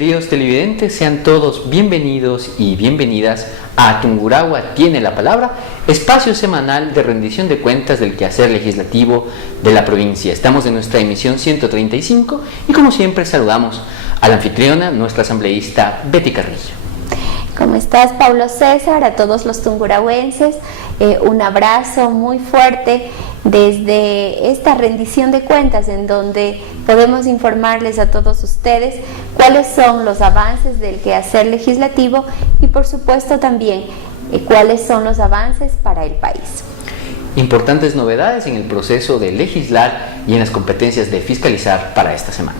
Queridos televidentes, sean todos bienvenidos y bienvenidas a Tungurahua tiene la palabra, espacio semanal de rendición de cuentas del quehacer legislativo de la provincia. Estamos en nuestra emisión 135 y como siempre saludamos a la anfitriona, nuestra asambleísta Betty Carrillo. ¿Cómo estás, Pablo César? A todos los tungurahuenses, un abrazo muy fuerte desde esta rendición de cuentas en donde podemos informarles a todos ustedes cuáles son los avances del quehacer legislativo y por supuesto también cuáles son los avances para el país. Importantes novedades en el proceso de legislar y en las competencias de fiscalizar para esta semana.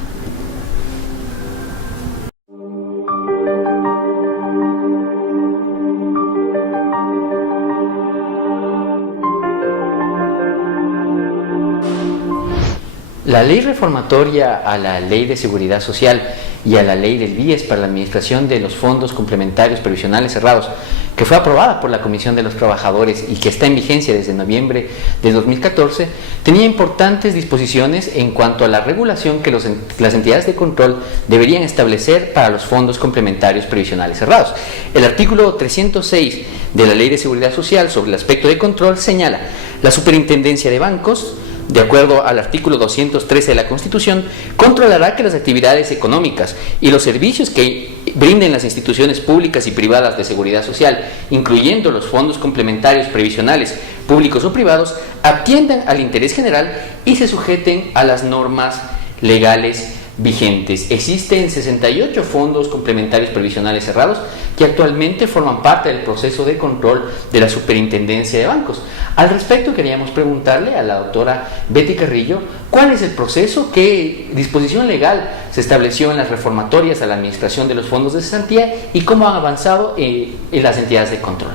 La ley reformatoria a la Ley de Seguridad Social y a la Ley del BIES para la administración de los fondos complementarios previsionales cerrados, que fue aprobada por la Comisión de los Trabajadores y que está en vigencia desde noviembre de 2014, tenía importantes disposiciones en cuanto a la regulación que las entidades de control deberían establecer para los fondos complementarios previsionales cerrados. El artículo 306 de la Ley de Seguridad Social sobre el aspecto de control señala: la Superintendencia de Bancos, de acuerdo al artículo 213 de la Constitución, controlará que las actividades económicas y los servicios que brinden las instituciones públicas y privadas de seguridad social, incluyendo los fondos complementarios previsionales públicos o privados, atiendan al interés general y se sujeten a las normas legales vigentes. Existen 68 fondos complementarios previsionales cerrados que actualmente forman parte del proceso de control de la Superintendencia de Bancos. Al respecto, queríamos preguntarle a la doctora Betty Carrillo cuál es el proceso, qué disposición legal se estableció en las reformatorias a la administración de los fondos de cesantía y cómo han avanzado en las entidades de control.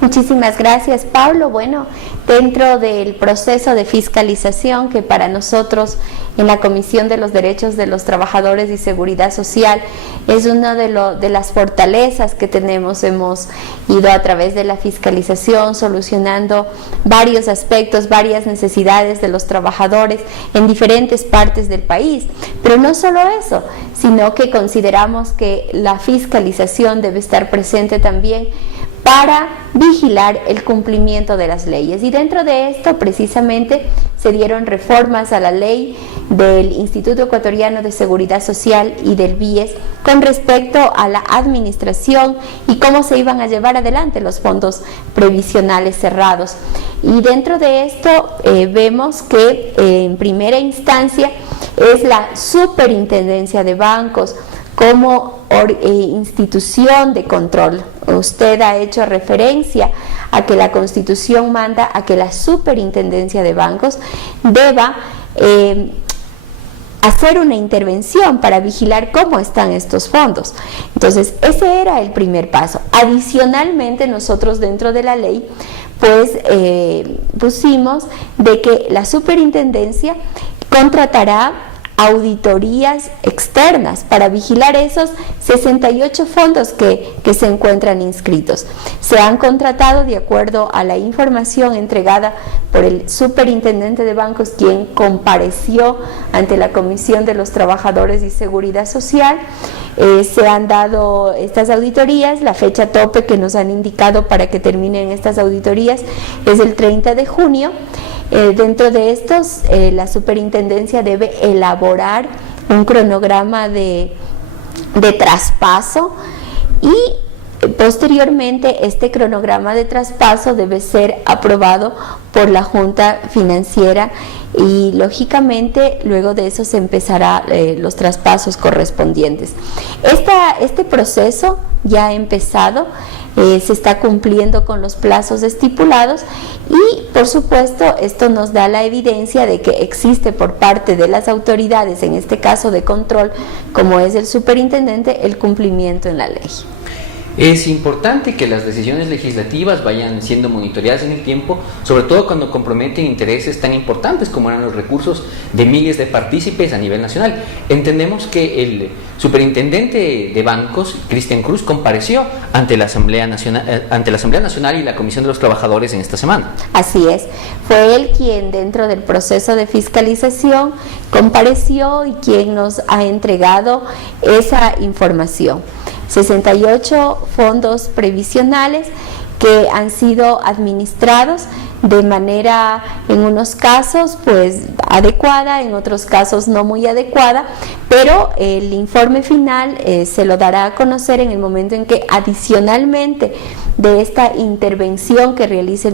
Muchísimas gracias, Pablo. Bueno, dentro del proceso de fiscalización que para nosotros en la Comisión de los Derechos de los Trabajadores y Seguridad Social es una de las fortalezas que tenemos. Hemos ido a través de la fiscalización solucionando varios aspectos, varias necesidades de los trabajadores en diferentes partes del país. Pero no solo eso, sino que consideramos que la fiscalización debe estar presente también para vigilar el cumplimiento de las leyes. Y dentro de esto, precisamente, se dieron reformas a la ley del Instituto Ecuatoriano de Seguridad Social y del BIES con respecto a la administración y cómo se iban a llevar adelante los fondos previsionales cerrados. Y dentro de esto vemos que en primera instancia es la Superintendencia de Bancos como institución de control. Usted ha hecho referencia a que la Constitución manda a que la Superintendencia de Bancos deba hacer una intervención para vigilar cómo están estos fondos. Entonces, ese era el primer paso. Adicionalmente, nosotros dentro de la ley pues pusimos de que la Superintendencia contratará auditorías externas para vigilar esos 68 fondos que se encuentran inscritos. Se han contratado de acuerdo a la información entregada por el superintendente de bancos, quien compareció ante la Comisión de los Trabajadores y Seguridad Social. Se han dado estas auditorías, la fecha tope que nos han indicado para que terminen estas auditorías es el 30 de junio. Dentro de estos, la superintendencia debe elaborar un cronograma de traspaso y posteriormente este cronograma de traspaso debe ser aprobado por la Junta Financiera y lógicamente luego de eso se empezará los traspasos correspondientes. Este proceso ya ha empezado. Se está cumpliendo con los plazos estipulados y por supuesto esto nos da la evidencia de que existe por parte de las autoridades, en este caso de control, como es el superintendente, el cumplimiento en la ley. Es importante que las decisiones legislativas vayan siendo monitoreadas en el tiempo, sobre todo cuando comprometen intereses tan importantes como eran los recursos de miles de partícipes a nivel nacional. Entendemos que el superintendente de bancos, Cristian Cruz, compareció ante la Asamblea Nacional y la Comisión de los Trabajadores en esta semana. Así es, fue él quien dentro del proceso de fiscalización compareció y quien nos ha entregado esa información. 68 fondos previsionales que han sido administrados de manera, en unos casos, pues adecuada, en otros casos no muy adecuada, pero el informe final se lo dará a conocer en el momento en que, adicionalmente de esta intervención que realice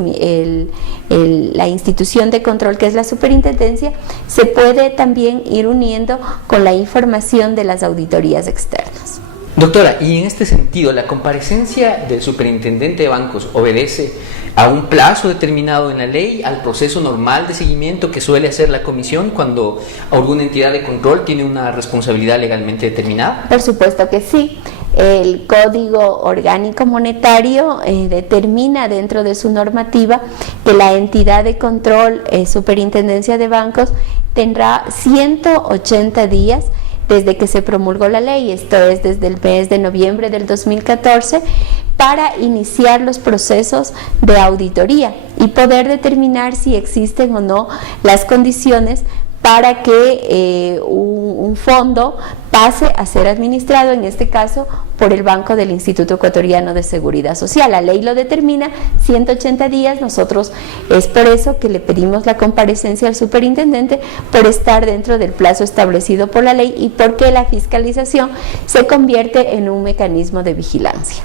la institución de control, que es la superintendencia, se puede también ir uniendo con la información de las auditorías externas. Doctora, y en este sentido, ¿la comparecencia del superintendente de bancos obedece a un plazo determinado en la ley, al proceso normal de seguimiento que suele hacer la comisión cuando alguna entidad de control tiene una responsabilidad legalmente determinada? Por supuesto que sí. El Código Orgánico Monetario determina dentro de su normativa que la entidad de control, Superintendencia de Bancos, tendrá 180 días desde que se promulgó la ley, esto es desde el mes de noviembre del 2014, para iniciar los procesos de auditoría y poder determinar si existen o no las condiciones para que un fondo pase a ser administrado, en este caso, por el Banco del Instituto Ecuatoriano de Seguridad Social. La ley lo determina, 180 días, nosotros es por eso que le pedimos la comparecencia al superintendente, por estar dentro del plazo establecido por la ley y porque la fiscalización se convierte en un mecanismo de vigilancia.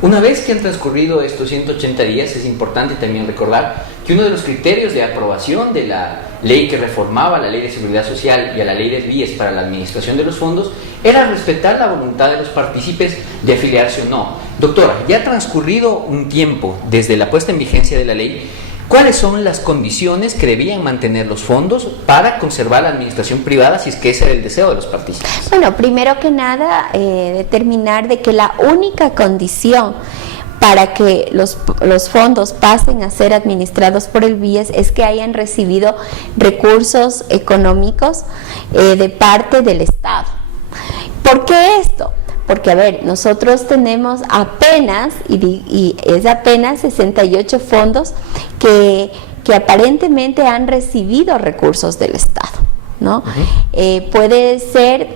Una vez que han transcurrido estos 180 días, es importante también recordar que uno de los criterios de aprobación de la ley que reformaba la Ley de Seguridad Social y a la Ley del BIES para la administración de los fondos era respetar la voluntad de los partícipes de afiliarse o no. Doctora, ya ha transcurrido un tiempo desde la puesta en vigencia de la ley. ¿Cuáles son las condiciones que debían mantener los fondos para conservar la administración privada, si es que ese era el deseo de los partícipes? Bueno, primero que nada, determinar de que la única condición para que los fondos pasen a ser administrados por el BIES es que hayan recibido recursos económicos de parte del Estado. ¿Por qué esto? Porque, a ver, nosotros tenemos apenas, y es apenas 68 fondos que aparentemente han recibido recursos del Estado, ¿no? Puede ser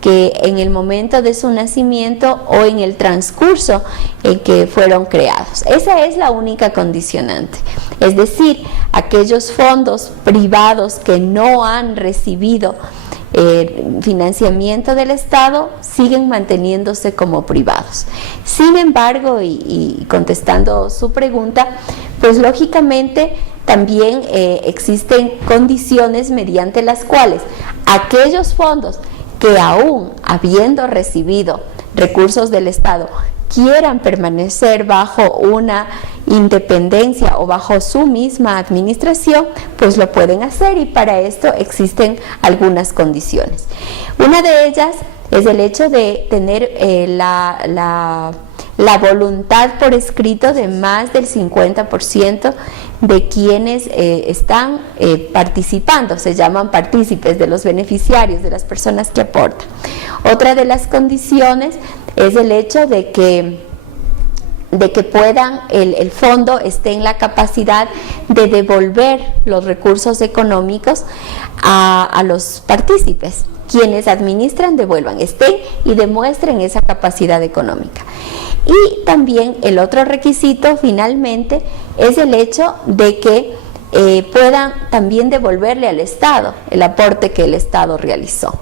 que en el momento de su nacimiento o en el transcurso en que fueron creados. Esa es la única condicionante. Es decir, aquellos fondos privados que no han recibido financiamiento del Estado siguen manteniéndose como privados. Sin embargo, y contestando su pregunta, pues lógicamente también existen condiciones mediante las cuales aquellos fondos que aún habiendo recibido recursos del Estado quieran permanecer bajo una independencia o bajo su misma administración, pues lo pueden hacer, y para esto existen algunas condiciones. Una de ellas es el hecho de tener la voluntad por escrito de más del 50% de quienes están participando, se llaman partícipes, de los beneficiarios, de las personas que aportan. Otra de las condiciones es el hecho de que puedan, el fondo esté en la capacidad de devolver los recursos económicos a los partícipes. Quienes administran devuelvan, estén y demuestren esa capacidad económica. Y también el otro requisito finalmente es el hecho de que puedan también devolverle al Estado el aporte que el Estado realizó.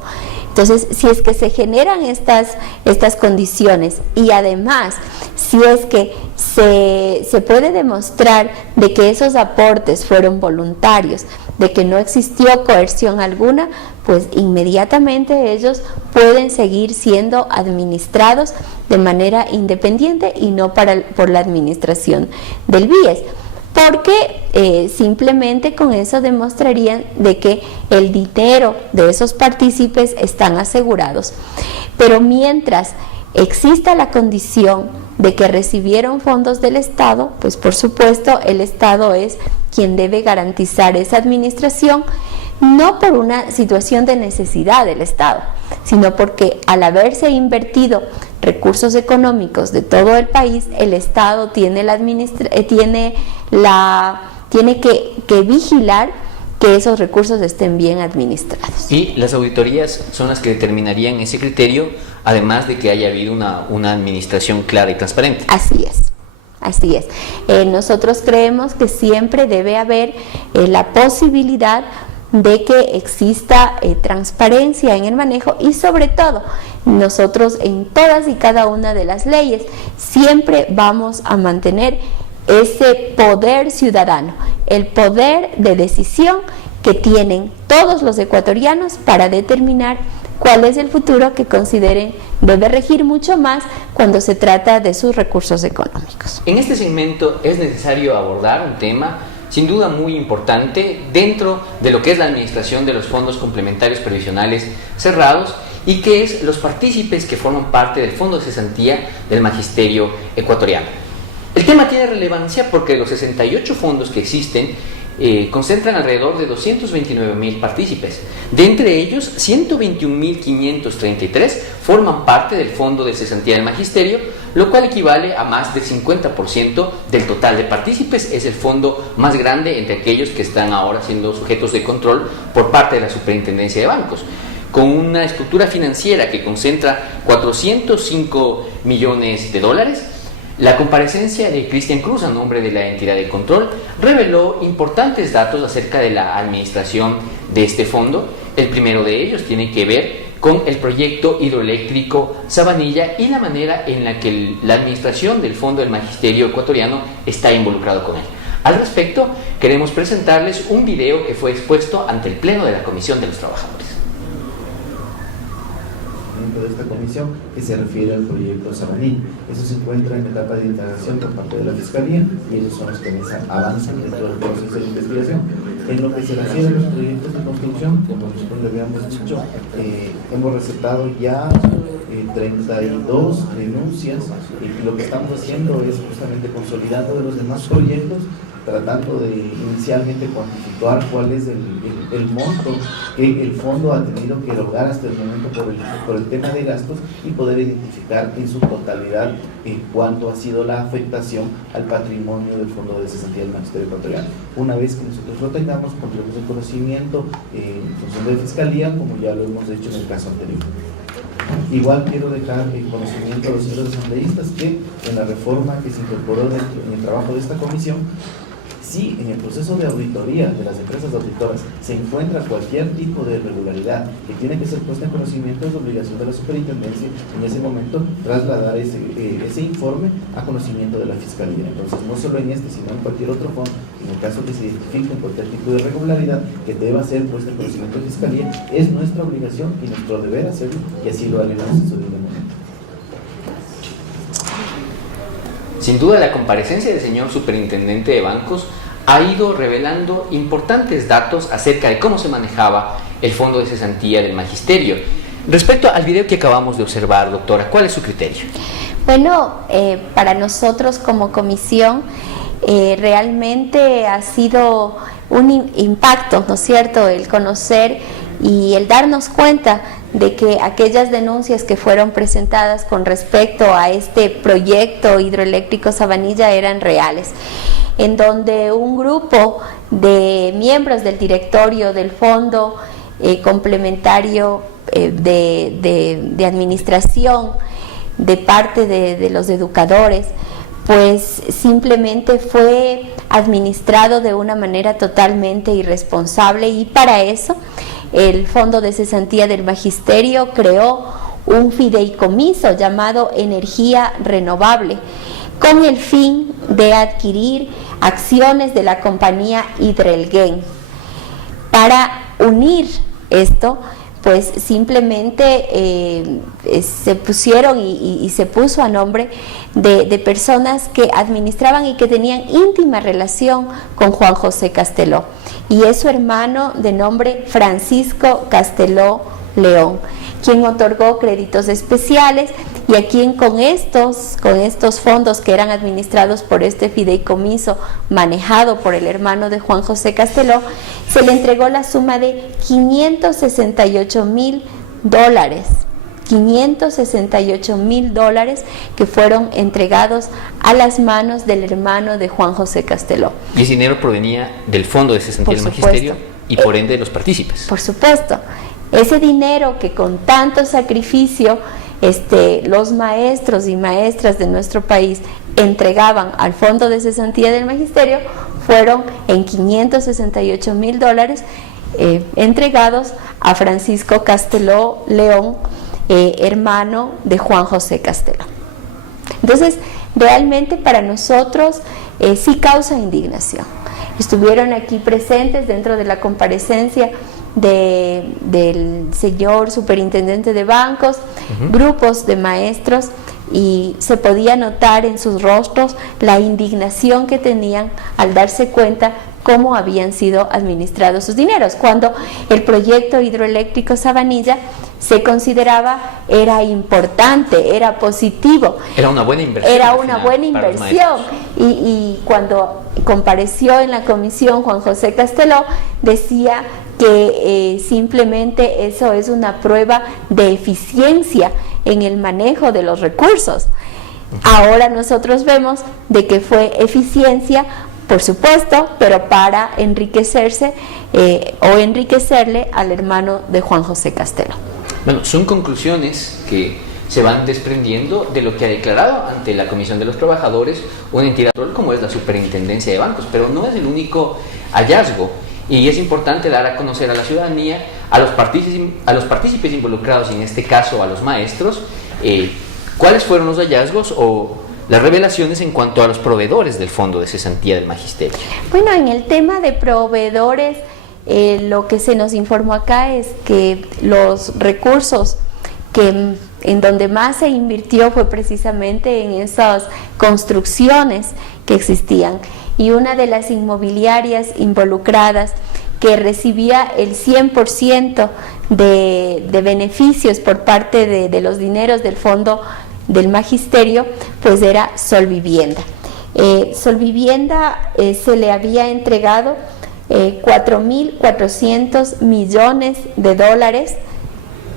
Entonces, si es que se generan estas condiciones y además si es que se puede demostrar de que esos aportes fueron voluntarios, de que no existió coerción alguna, pues inmediatamente ellos pueden seguir siendo administrados de manera independiente y no por la administración del BIES. Porque simplemente con eso demostrarían de que el dinero de esos partícipes están asegurados. Pero mientras exista la condición de que recibieron fondos del Estado, pues por supuesto el Estado es quien debe garantizar esa administración, no por una situación de necesidad del Estado, sino porque al haberse invertido recursos económicos de todo el país, el Estado tiene que vigilar que esos recursos estén bien administrados. Y las auditorías son las que determinarían ese criterio, además de que haya habido una administración clara y transparente. Así es. Así es. Nosotros creemos que siempre debe haber la posibilidad de que exista transparencia en el manejo, y sobre todo nosotros en todas y cada una de las leyes siempre vamos a mantener ese poder ciudadano, el poder de decisión que tienen todos los ecuatorianos para determinar cuál es el futuro que consideren debe regir mucho más cuando se trata de sus recursos económicos. En este segmento es necesario abordar un tema sin duda muy importante dentro de lo que es la administración de los fondos complementarios previsionales cerrados, y que es los partícipes que forman parte del Fondo de Cesantía del Magisterio Ecuatoriano. El tema tiene relevancia porque los 68 fondos que existen concentran alrededor de 229.000 partícipes. De entre ellos, 121.533 forman parte del Fondo de Cesantía del Magisterio, lo cual equivale a más del 50% del total de partícipes. Es el fondo más grande entre aquellos que están ahora siendo sujetos de control por parte de la Superintendencia de Bancos, con una estructura financiera que concentra 405 millones de dólares. La comparecencia de Cristian Cruz a nombre de la entidad de control reveló importantes datos acerca de la administración de este fondo. El primero de ellos tiene que ver con el proyecto hidroeléctrico Sabanilla y la manera en la que la administración del Fondo del Magisterio Ecuatoriano está involucrado con él. Al respecto, queremos presentarles un video que fue expuesto ante el Pleno de la Comisión de los Trabajadores. De esta comisión, que se refiere al proyecto Sabanilla. Eso se encuentra en etapa de integración por parte de la Fiscalía, y ellos son los que avanzan dentro del proceso de investigación. En lo que se refiere a los proyectos de construcción, como nosotros le habíamos dicho, hemos recetado ya 32 denuncias, y lo que estamos haciendo es justamente consolidando de los demás proyectos, tratando de inicialmente cuantificar cuál es el monto que el fondo ha tenido que erogar hasta el momento por el tema de gastos, y poder identificar en su totalidad cuánto ha sido la afectación al patrimonio del Fondo de Cesantía del Magisterio Ecuatoriano. Una vez que nosotros lo tengamos, pondremos el conocimiento en función de Fiscalía, como ya lo hemos hecho en el caso anterior. Igual quiero dejar en conocimiento a los señores asambleístas que en la reforma que se incorporó en el trabajo de esta comisión, si en el proceso de auditoría de las empresas auditoras se encuentra cualquier tipo de irregularidad que tiene que ser puesta en conocimiento, es obligación de la superintendencia en ese momento trasladar ese informe a conocimiento de la Fiscalía. Entonces, no solo en este, sino en cualquier otro fondo, en el caso que se identifique cualquier tipo de irregularidad que deba ser puesta en conocimiento de la Fiscalía, es nuestra obligación y nuestro deber hacerlo, y así lo haremos en su debido momento. Sin duda, la comparecencia del señor superintendente de bancos ha ido revelando importantes datos acerca de cómo se manejaba el Fondo de Cesantía del Magisterio. Respecto al video que acabamos de observar, doctora, ¿cuál es su criterio? Bueno, para nosotros como comisión realmente ha sido un impacto, ¿no es cierto?, el conocer y el darnos cuenta de que aquellas denuncias que fueron presentadas con respecto a este proyecto hidroeléctrico Sabanilla eran reales, en donde un grupo de miembros del directorio del fondo complementario de administración de parte de los educadores, pues simplemente fue administrado de una manera totalmente irresponsable, y para eso el Fondo de Cesantía del Magisterio creó un fideicomiso llamado Energía Renovable, con el fin de adquirir acciones de la compañía Hidrelgen. Para unir esto, pues simplemente se pusieron y se puso a nombre de personas que administraban y que tenían íntima relación con Juan José Casteló, y es su hermano de nombre Francisco Casteló León, quien otorgó créditos especiales y a quien con estos fondos que eran administrados por este fideicomiso manejado por el hermano de Juan José Casteló, se le entregó la suma de $568,000. $568,000 que fueron entregados a las manos del hermano de Juan José Casteló. Y ese dinero provenía del Fondo de Cesantía del Magisterio y por ende de los partícipes. Por supuesto. Ese dinero que con tanto sacrificio los maestros y maestras de nuestro país entregaban al Fondo de Cesantía del Magisterio fueron en $568,000 entregados a Francisco Casteló León, hermano de Juan José Casteló. Entonces, realmente para nosotros sí causa indignación. Estuvieron aquí presentes dentro de la comparecencia del señor superintendente de bancos, grupos de maestros, y se podía notar en sus rostros la indignación que tenían al darse cuenta cómo habían sido administrados sus dineros, cuando el proyecto hidroeléctrico Sabanilla se consideraba era importante, era positivo. Era una buena inversión. Era una buena inversión. Y cuando compareció en la comisión Juan José Casteló, decía que simplemente eso es una prueba de eficiencia en el manejo de los recursos. Ahora nosotros vemos de que fue eficiencia, por supuesto, pero para enriquecerse o enriquecerle al hermano de Juan José Casteló. Bueno, son conclusiones que se van desprendiendo de lo que ha declarado ante la Comisión de los Trabajadores una entidad como es la Superintendencia de Bancos, pero no es el único hallazgo, y es importante dar a conocer a la ciudadanía, a los partícipes involucrados, y en este caso a los maestros, cuáles fueron los hallazgos o las revelaciones en cuanto a los proveedores del Fondo de Cesantía del Magisterio. Bueno, en el tema de proveedores, lo que se nos informó acá es que los recursos en donde más se invirtió fue precisamente en esas construcciones que existían, y una de las inmobiliarias involucradas que recibía el 100% de beneficios por parte de los dineros del Fondo del Magisterio, pues era Solvivienda. Solvivienda se le había entregado $4.400 millones,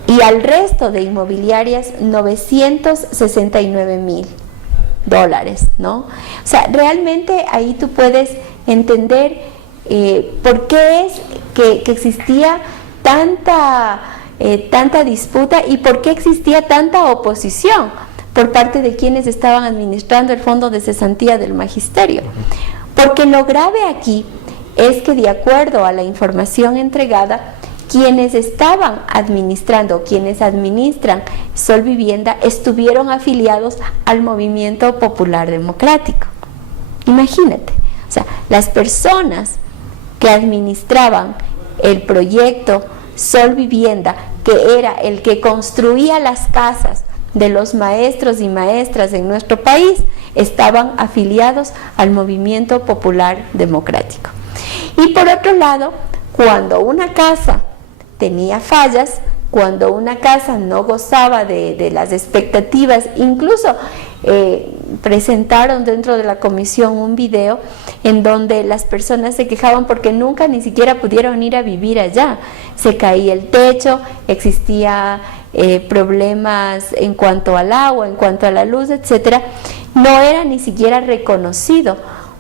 y al resto de inmobiliarias $969,000, ¿no? O sea, realmente ahí tú puedes entender por qué es que existía tanta disputa y por qué existía tanta oposición por parte de quienes estaban administrando el Fondo de Cesantía del Magisterio. Porque lo grave aquí es que, de acuerdo a la información entregada, quienes estaban administrando, quienes administran Solvivienda, estuvieron afiliados al Movimiento Popular Democrático. Imagínate, o sea, las personas que administraban el proyecto Solvivienda, que era el que construía las casas de los maestros y maestras en nuestro país, estaban afiliados al Movimiento Popular Democrático. Y por otro lado, cuando una casa tenía fallas, cuando una casa no gozaba de las expectativas, incluso presentaron dentro de la comisión un video en donde las personas se quejaban porque nunca ni siquiera pudieron ir a vivir allá. Se caía el techo, existía problemas en cuanto al agua, en cuanto a la luz, etcétera. No era ni siquiera reconocido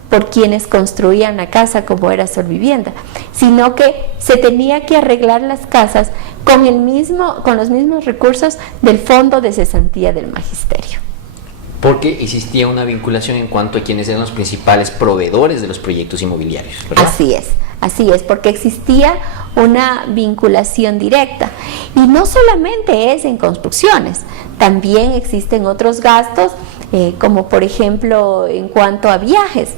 por quienes construían la casa como era Solvivienda, sino que se tenía que arreglar las casas con los mismos recursos del Fondo de Cesantía del Magisterio. Porque existía una vinculación en cuanto a quienes eran los principales proveedores de los proyectos inmobiliarios, ¿verdad? Así es, porque existía una vinculación directa. Y no solamente es en construcciones, también existen otros gastos, como por ejemplo en cuanto a viajes.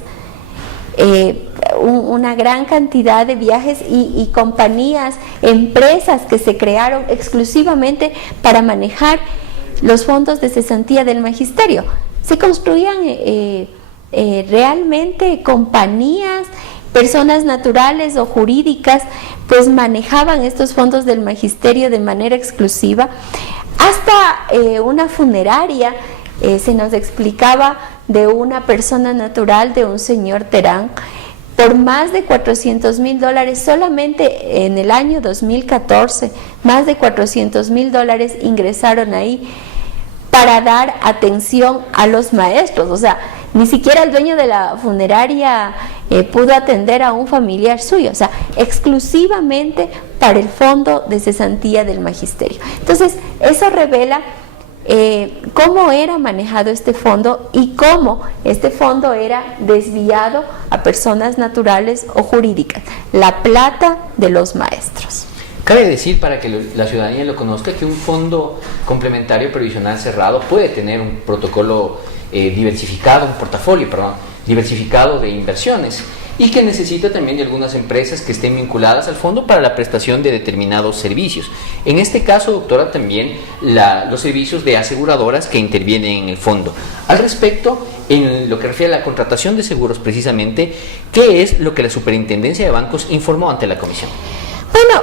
Una gran cantidad de viajes y compañías, empresas que se crearon exclusivamente para manejar los fondos de cesantía del magisterio. Se construían realmente compañías personas naturales o jurídicas pues manejaban estos fondos del magisterio de manera exclusiva. Hasta una funeraria se nos explicaba de una persona natural, de un señor Terán, por más de $400,000, solamente en el año 2014, más de $400,000 ingresaron ahí para dar atención a los maestros. O sea, ni siquiera el dueño de la funeraria pudo atender a un familiar suyo, o sea, exclusivamente para el fondo de cesantía del magisterio. Entonces, eso revela cómo era manejado este fondo y cómo este fondo era desviado a personas naturales o jurídicas, la plata de los maestros. Cabe decir, para que la ciudadanía lo conozca, que un fondo complementario previsional cerrado puede tener un protocolo diversificado, un portafolio, diversificado de inversiones, y que necesita también de algunas empresas que estén vinculadas al fondo para la prestación de determinados servicios. En este caso, doctora, también los servicios de aseguradoras que intervienen en el fondo. Al respecto, en lo que refiere a la contratación de seguros precisamente, ¿qué es lo que la Superintendencia de Bancos informó ante la Comisión? Bueno,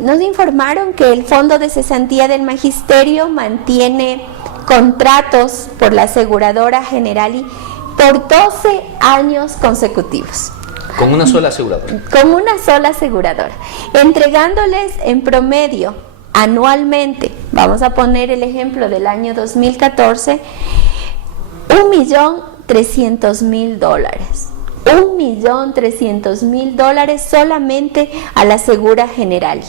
nos informaron que el Fondo de Cesantía del Magisterio mantiene contratos por la aseguradora Generali por 12 años consecutivos. ¿Con una sola aseguradora? Con una sola aseguradora, entregándoles en promedio anualmente, vamos a poner el ejemplo del año 2014, $1.300.000. $1.300.000 solamente a la Asegura Generali,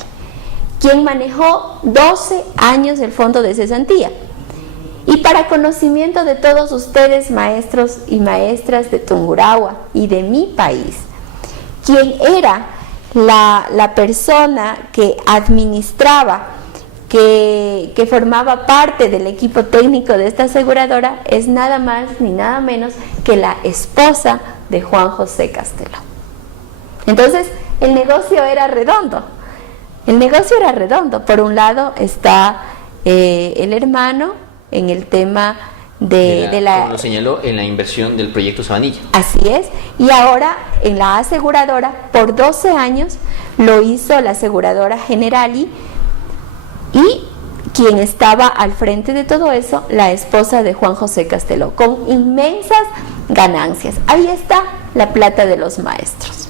quien manejó 12 años el fondo de cesantía. Y para conocimiento de todos ustedes, maestros y maestras de Tungurahua y de mi país, quien era la persona que administraba, que formaba parte del equipo técnico de esta aseguradora, es nada más ni nada menos que la esposa de Juan José Casteló. Entonces, el negocio era redondo. Por un lado está el hermano en el tema de la como lo señaló, en la inversión del proyecto Sabanilla. Así es, y ahora en la aseguradora por 12 años lo hizo la aseguradora Generali, y quien estaba al frente de todo eso, la esposa de Juan José Casteló, con inmensas ganancias. Ahí está la plata de los maestros.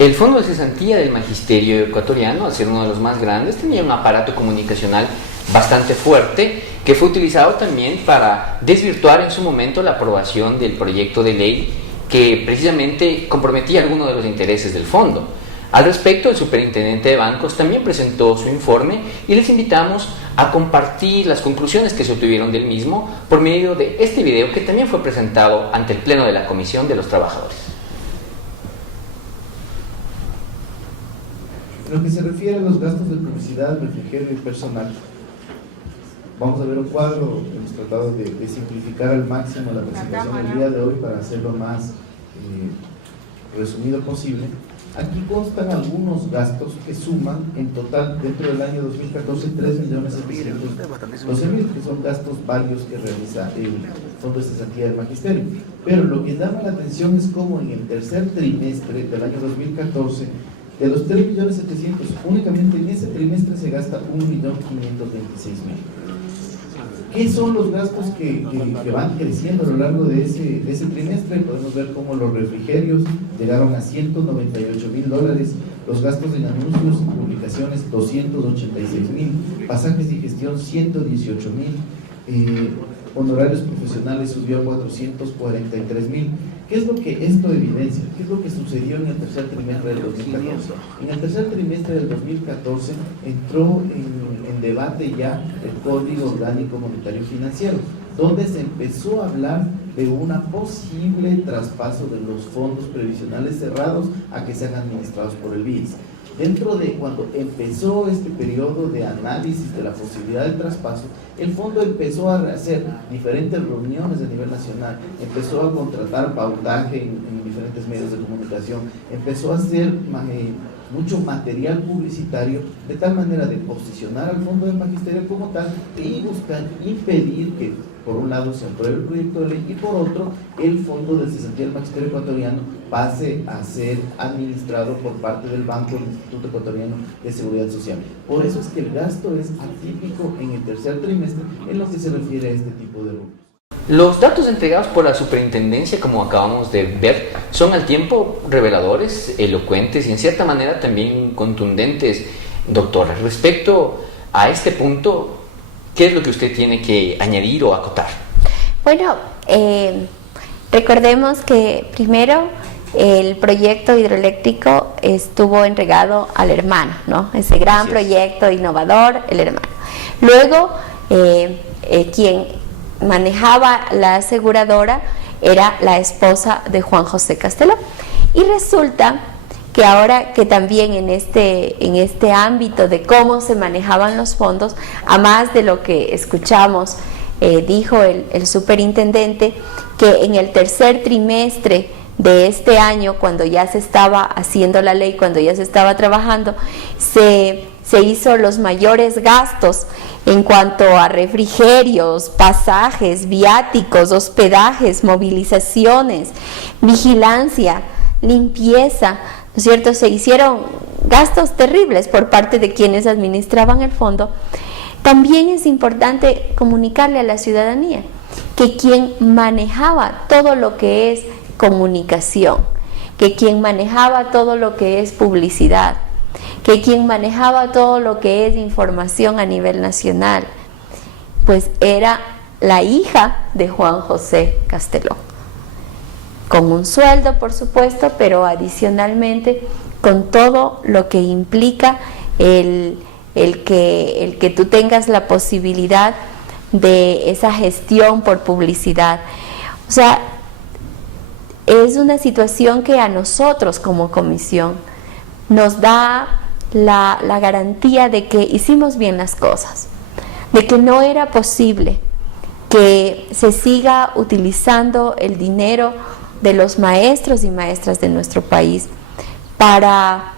El Fondo de Cesantía del Magisterio Ecuatoriano, al ser uno de los más grandes, tenía un aparato comunicacional bastante fuerte, que fue utilizado también para desvirtuar en su momento la aprobación del proyecto de ley que precisamente comprometía algunos de los intereses del fondo. Al respecto, el superintendente de bancos también presentó su informe y les invitamos a compartir las conclusiones que se obtuvieron del mismo por medio de este video, que también fue presentado ante el Pleno de la Comisión de los Trabajadores. En lo que se refiere a los gastos de publicidad, refrigerio y personal, vamos a ver un cuadro. Hemos tratado de simplificar al máximo la presentación del día de hoy para hacerlo más resumido posible. Aquí constan algunos gastos que suman en total dentro del año 2014 $3.712.000, que son gastos varios que realiza el Fondo de Cesantía del Magisterio. Pero lo que llama la atención es cómo en el tercer trimestre del año 2014, de los 3.700.000, únicamente en ese trimestre se gasta 1.526.000. ¿Qué son los gastos que van creciendo a lo largo de ese trimestre? Podemos ver cómo los refrigerios llegaron a $198.000, los gastos en anuncios y publicaciones $286.000, pasajes y gestión $118.000, honorarios profesionales subió a $443.000. ¿Qué es lo que esto evidencia? ¿Qué es lo que sucedió en el tercer trimestre del 2014? En el tercer trimestre del 2014 entró en debate ya el Código Orgánico Monetario y Financiero, donde se empezó a hablar de un posible traspaso de los fondos previsionales cerrados a que sean administrados por el BIES. Dentro de cuando empezó este periodo de análisis de la posibilidad del traspaso, el fondo empezó a hacer diferentes reuniones a nivel nacional, empezó a contratar pautaje en diferentes medios de comunicación, empezó a hacer mucho material publicitario, de tal manera de posicionar al Fondo del Magisterio como tal y buscar impedir que por un lado se apruebe el proyecto de ley y por otro el fondo de cesantía del magisterio ecuatoriano pase a ser administrado por parte del Banco del Instituto Ecuatoriano de Seguridad Social. Por eso es que el gasto es atípico en el tercer trimestre en lo que se refiere a este tipo de rubros. Los datos entregados por la superintendencia, como acabamos de ver, son al tiempo reveladores, elocuentes y en cierta manera también contundentes, doctora. Respecto a este punto, ¿qué es lo que usted tiene que añadir o acotar? Bueno, recordemos que primero el proyecto hidroeléctrico estuvo entregado al hermano, ¿no? Ese gran proyecto innovador, el hermano. Luego, quien manejaba la aseguradora era la esposa de Juan José Casteló. Y resulta que ahora que también en este ámbito de cómo se manejaban los fondos, a más de lo que escuchamos, dijo el superintendente, que en el tercer trimestre de este año, cuando ya se estaba haciendo la ley, cuando ya se estaba trabajando, se hizo los mayores gastos en cuanto a refrigerios, pasajes, viáticos, hospedajes, movilizaciones, vigilancia, limpieza, ¿no es cierto? Se hicieron gastos terribles por parte de quienes administraban el fondo. También es importante comunicarle a la ciudadanía que quien manejaba todo lo que es comunicación, que quien manejaba todo lo que es publicidad, que quien manejaba todo lo que es información a nivel nacional, pues era la hija de Juan José Casteló, con un sueldo por supuesto, pero adicionalmente con todo lo que implica el que tú tengas la posibilidad de esa gestión por publicidad. O sea, es una situación que a nosotros como comisión nos da la garantía de que hicimos bien las cosas, de que no era posible que se siga utilizando el dinero de los maestros y maestras de nuestro país para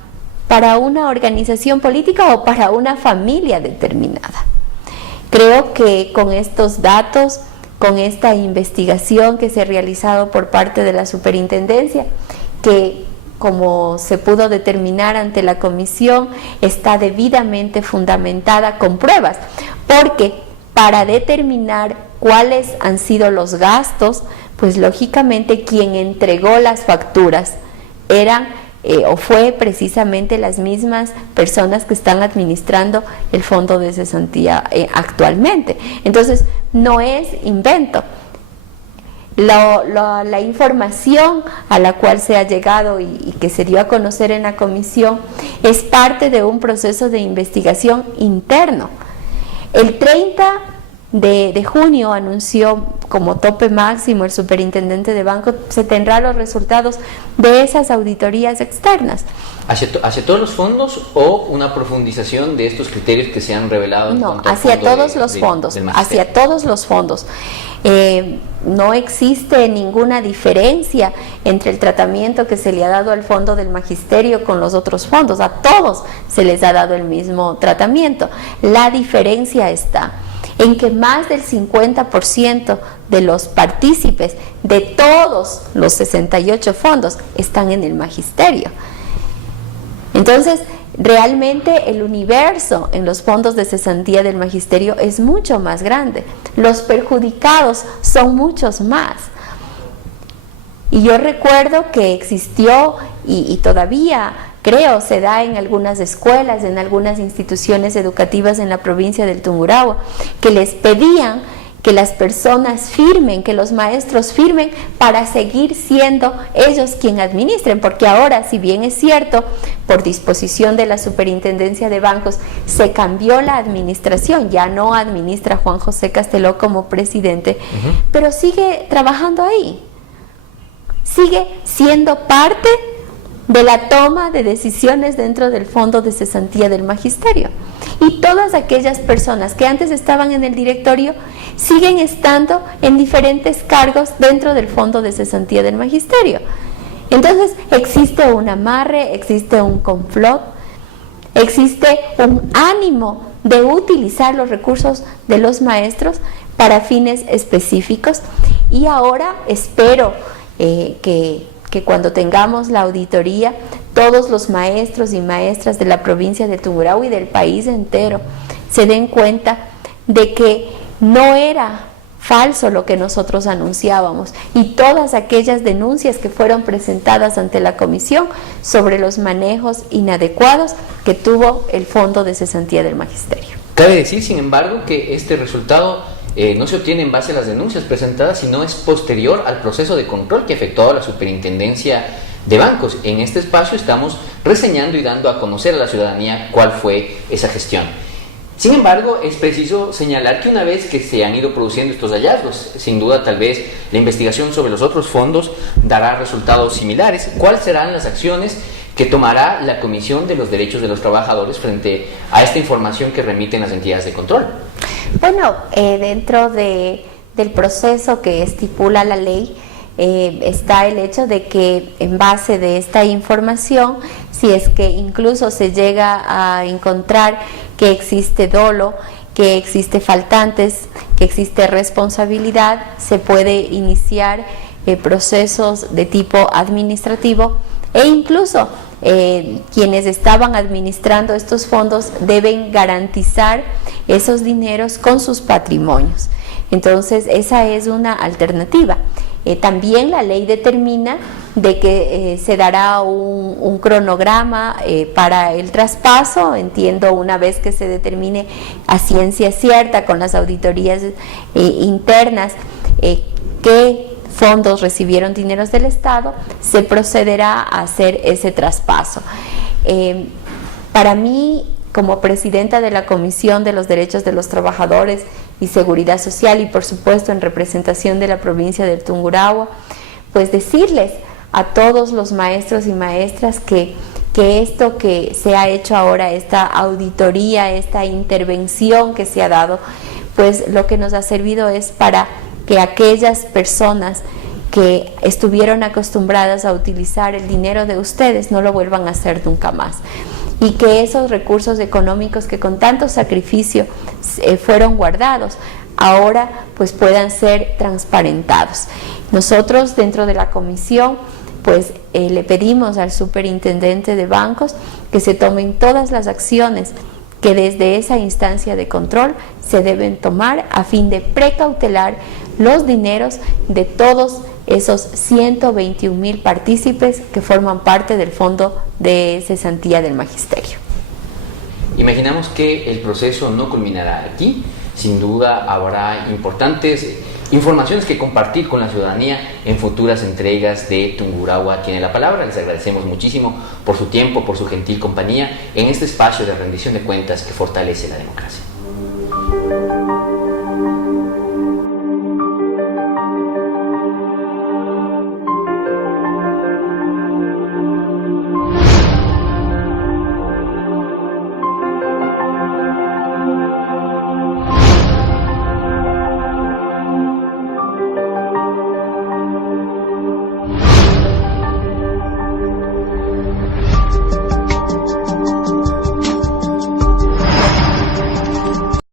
una organización política o para una familia determinada. Creo que con estos datos, con esta investigación que se ha realizado por parte de la superintendencia, que como se pudo determinar ante la comisión, está debidamente fundamentada con pruebas, porque para determinar cuáles han sido los gastos, pues lógicamente quien entregó las facturas eran o fue precisamente las mismas personas que están administrando el fondo de cesantía actualmente. Entonces, no es invento. La información a la cual se ha llegado y que se dio a conocer en la comisión es parte de un proceso de investigación interno. El 30 de junio anunció como tope máximo el superintendente de banco, se tendrá los resultados de esas auditorías externas. ¿Hacia todos los fondos o una profundización de estos criterios que se han revelado? No, hacia todos los fondos, hacia todos los fondos. No existe ninguna diferencia entre el tratamiento que se le ha dado al fondo del magisterio con los otros fondos. A todos se les ha dado el mismo tratamiento. La diferencia está en que más del 50% de los partícipes de todos los 68 fondos están en el magisterio. Entonces, realmente el universo en los fondos de cesantía del magisterio es mucho más grande. Los perjudicados son muchos más. Y yo recuerdo que existió y todavía creo se da en algunas escuelas, en algunas instituciones educativas en la provincia del Tungurahua, que les pedían que las personas firmen, que los maestros firmen para seguir siendo ellos quien administren, porque ahora, si bien es cierto, por disposición de la Superintendencia de Bancos se cambió la administración, ya no administra Juan José Casteló como presidente, pero sigue trabajando ahí, sigue siendo parte de la toma de decisiones dentro del fondo de cesantía del magisterio. Y todas aquellas personas que antes estaban en el directorio siguen estando en diferentes cargos dentro del fondo de cesantía del magisterio. Entonces existe un amarre, existe un complot, existe un ánimo de utilizar los recursos de los maestros para fines específicos. Y ahora espero que cuando tengamos la auditoría, todos los maestros y maestras de la provincia de Tungurahua y del país entero se den cuenta de que no era falso lo que nosotros anunciábamos, y todas aquellas denuncias que fueron presentadas ante la comisión sobre los manejos inadecuados que tuvo el Fondo de Cesantía del Magisterio. Cabe decir, sin embargo, que este resultado no se obtiene en base a las denuncias presentadas, sino es posterior al proceso de control que ha efectuado la Superintendencia de Bancos. En este espacio estamos reseñando y dando a conocer a la ciudadanía cuál fue esa gestión. Sin embargo, es preciso señalar que una vez que se han ido produciendo estos hallazgos, sin duda tal vez la investigación sobre los otros fondos dará resultados similares. ¿Cuáles serán las acciones que tomará la Comisión de los Derechos de los Trabajadores frente a esta información que remiten las entidades de control? Bueno, dentro del proceso que estipula la ley, está el hecho de que en base de esta información, si es que incluso se llega a encontrar que existe dolo, que existe faltantes, que existe responsabilidad, se puede iniciar procesos de tipo administrativo, e incluso quienes estaban administrando estos fondos deben garantizar esos dineros con sus patrimonios. Entonces, esa es una alternativa. También la ley determina de que se dará un cronograma para el traspaso, entiendo, una vez que se determine a ciencia cierta con las auditorías internas qué fondos recibieron dineros del Estado, se procederá a hacer ese traspaso. Para mí, como presidenta de la Comisión de los Derechos de los Trabajadores y Seguridad Social, y por supuesto en representación de la provincia del Tungurahua, pues decirles a todos los maestros y maestras que esto que se ha hecho ahora, esta auditoría, esta intervención que se ha dado, pues lo que nos ha servido es para que aquellas personas que estuvieron acostumbradas a utilizar el dinero de ustedes no lo vuelvan a hacer nunca más, y que esos recursos económicos que con tanto sacrificio fueron guardados, ahora pues puedan ser transparentados. Nosotros dentro de la comisión pues le pedimos al superintendente de bancos que se tomen todas las acciones que desde esa instancia de control se deben tomar a fin de precautelar los dineros de todos esos 121,000 partícipes que forman parte del Fondo de Cesantía del Magisterio. Imaginamos que el proceso no culminará aquí. Sin duda habrá importantes informaciones que compartir con la ciudadanía en futuras entregas de Tungurahua Tiene la Palabra. Les agradecemos muchísimo por su tiempo, por su gentil compañía en este espacio de rendición de cuentas que fortalece la democracia.